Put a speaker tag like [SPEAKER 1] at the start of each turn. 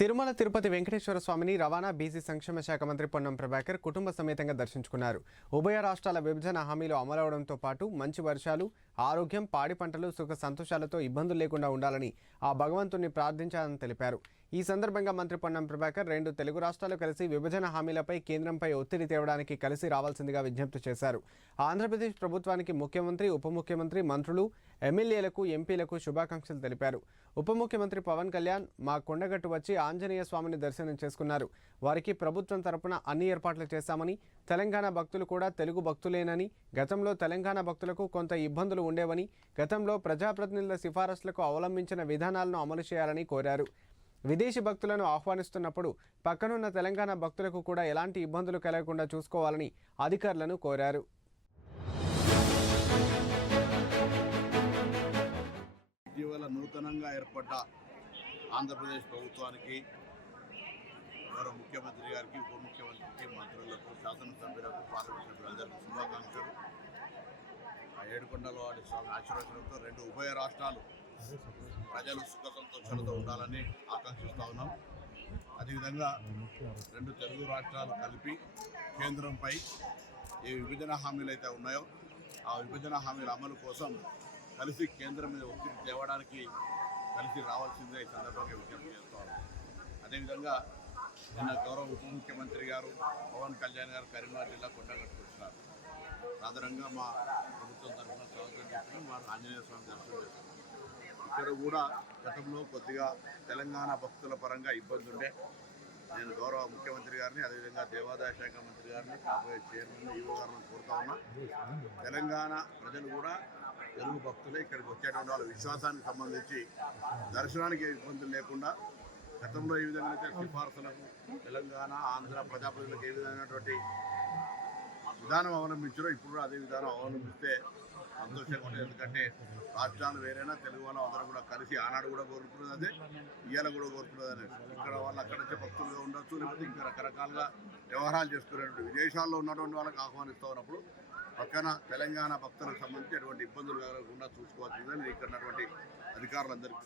[SPEAKER 1] తిరుమల తిరుపతి వెంకటేశ్వర స్వామిని రవాణా బీసీ సంక్షేమ శాఖ మంత్రి పొన్నం ప్రభాకర్ కుటుంబ సమేతంగా దర్శించుకున్నారు. ఉభయ రాష్ట్రాల విభజన హామీలు అమలవడంతో పాటు మంచి వర్షాలు ఆరోగ్యం పాడి పంటలు సుఖ సంతోషాలతో ఇబ్బందులు లేకుండా ఉండాలని ఆ భగవంతుణ్ణి ప్రార్థించాలని తెలిపారు. ఈ సందర్భంగా మంత్రి పొన్నం ప్రభాకర్ రెండు తెలుగు రాష్ట్రాలు కలిసి విభజన హామీలపై కేంద్రంపై ఒత్తిడి తేవడానికి కలిసి రావాల్సిందిగా విజ్ఞప్తి చేశారు. ఆంధ్రప్రదేశ్ ప్రభుత్వానికి ముఖ్యమంత్రి ఉప ముఖ్యమంత్రి మంత్రులు ఎమ్మెల్యేలకు ఎంపీలకు శుభాకాంక్షలు తెలిపారు. ఉప ముఖ్యమంత్రి పవన్ కళ్యాణ్ మా కొండగట్టు వచ్చి ఆంజనేయ స్వామిని దర్శనం చేసుకున్నారు. వారికి ప్రభుత్వం తరపున అన్ని ఏర్పాట్లు చేశామని తెలంగాణ భక్తులు కూడా తెలుగు భక్తులేనని గతంలో తెలంగాణ భక్తులకు కొంత ఇబ్బందులు ఉండేవని గతంలో ప్రజాప్రతినిధుల సిఫారసులకు అవలంబించిన విధానాలను అమలు చేయాలని కోరారు. విదేశీ భక్తులను ఆహ్వానిస్తున్నప్పుడు పక్కనున్న తెలంగాణ భక్తులకు కూడా ఎలాంటి ఇబ్బందులు కలగకుండా చూసుకోవాలని అధికారులను కోరారు.
[SPEAKER 2] ఇటీవల నూతనంగా ఏర్పడ్డ ఆంధ్రప్రదేశ్ ప్రభుత్వానికి గౌరవ ముఖ్యమంత్రి గారికి ఉప ముఖ్యమంత్రికి మంత్రులకు శాసనసభ్యులకు పార్లమెంట్ సభ్యులందరికీ శుభాకాంక్షలు. ఆ ఏడుకొండల వాడి స్వామి ఆశీర్వచనంతో రెండు ఉభయ రాష్ట్రాలు ప్రజలు సుఖ సంతోషాలతో ఉండాలని అదేవిధంగా రెండు తెలుగు రాష్ట్రాలు కలిపి కేంద్రంపై ఏ విభజన హామీలు అయితే ఉన్నాయో ఆ విభజన హామీల అమలు కోసం కలిసి కేంద్రం మీద ఒత్తిడి తేవడానికి కలిసి రావాల్సిందే ఈ సందర్భంగా విజ్ఞప్తి చేస్తాను అదేవిధంగా నిన్న గౌరవ ఉప ముఖ్యమంత్రి గారు పవన్ కళ్యాణ్ గారు కరీంనగర్ జిల్లా కొండగట్టుకు వచ్చినారు. సాధారణంగా మా ప్రభుత్వం తరఫున స్వాగతం చెప్పిన మా ఆంజనేయ స్వామి దర్శనం చేస్తున్నాం ఇక్కడ కూడా గతంలో కొద్దిగా తెలంగాణ భక్తుల పరంగా ఇబ్బంది ఉండే. నేను గౌరవ ముఖ్యమంత్రి గారిని అదేవిధంగా దేవాదాయ శాఖ మంత్రి గారిని కాబోయే చైర్మన్ ఈవో గారిని కోరుతా ఉన్నా. తెలంగాణ ప్రజలు కూడా తెలుగు భక్తులే ఇక్కడికి వచ్చేటువంటి వాళ్ళ. విశ్వాసానికి సంబంధించి దర్శనానికి ఇబ్బందులు లేకుండా గతంలో ఏ విధంగా అయితే సిఫార్సులకు తెలంగాణ ఆంధ్ర ప్రజాప్రతినిధులకు ఏ విధమైనటువంటి విధానం అవలంబించారో ఇప్పుడు అదే విధానం అవలంబిస్తే సంతోషంగా ఉంటుంది ఎందుకంటే రాష్ట్రాలు వేరైనా తెలుగు వాళ్ళం అందరం కూడా కలిసి ఆనాడు కూడా కోరుకున్నది అదే ఇవాళ కూడా కోరుకున్నది అదే. ఇక్కడ వాళ్ళు అక్కడ నుంచి భక్తులుగా ఉండొచ్చు లేకపోతే ఇంకా రకరకాలుగా వ్యవహారాలు చేసుకునేటువంటి విదేశాల్లో ఉన్నటువంటి వాళ్ళకి ఆహ్వానిస్తూ ఉన్నప్పుడు పక్కన తెలంగాణ భక్తులకు సంబంధించి ఎటువంటి ఇబ్బందులు కలగకుండా చూసుకోవాల్సిందని ఇక్కడ ఉన్నటువంటి అధికారులందరికీ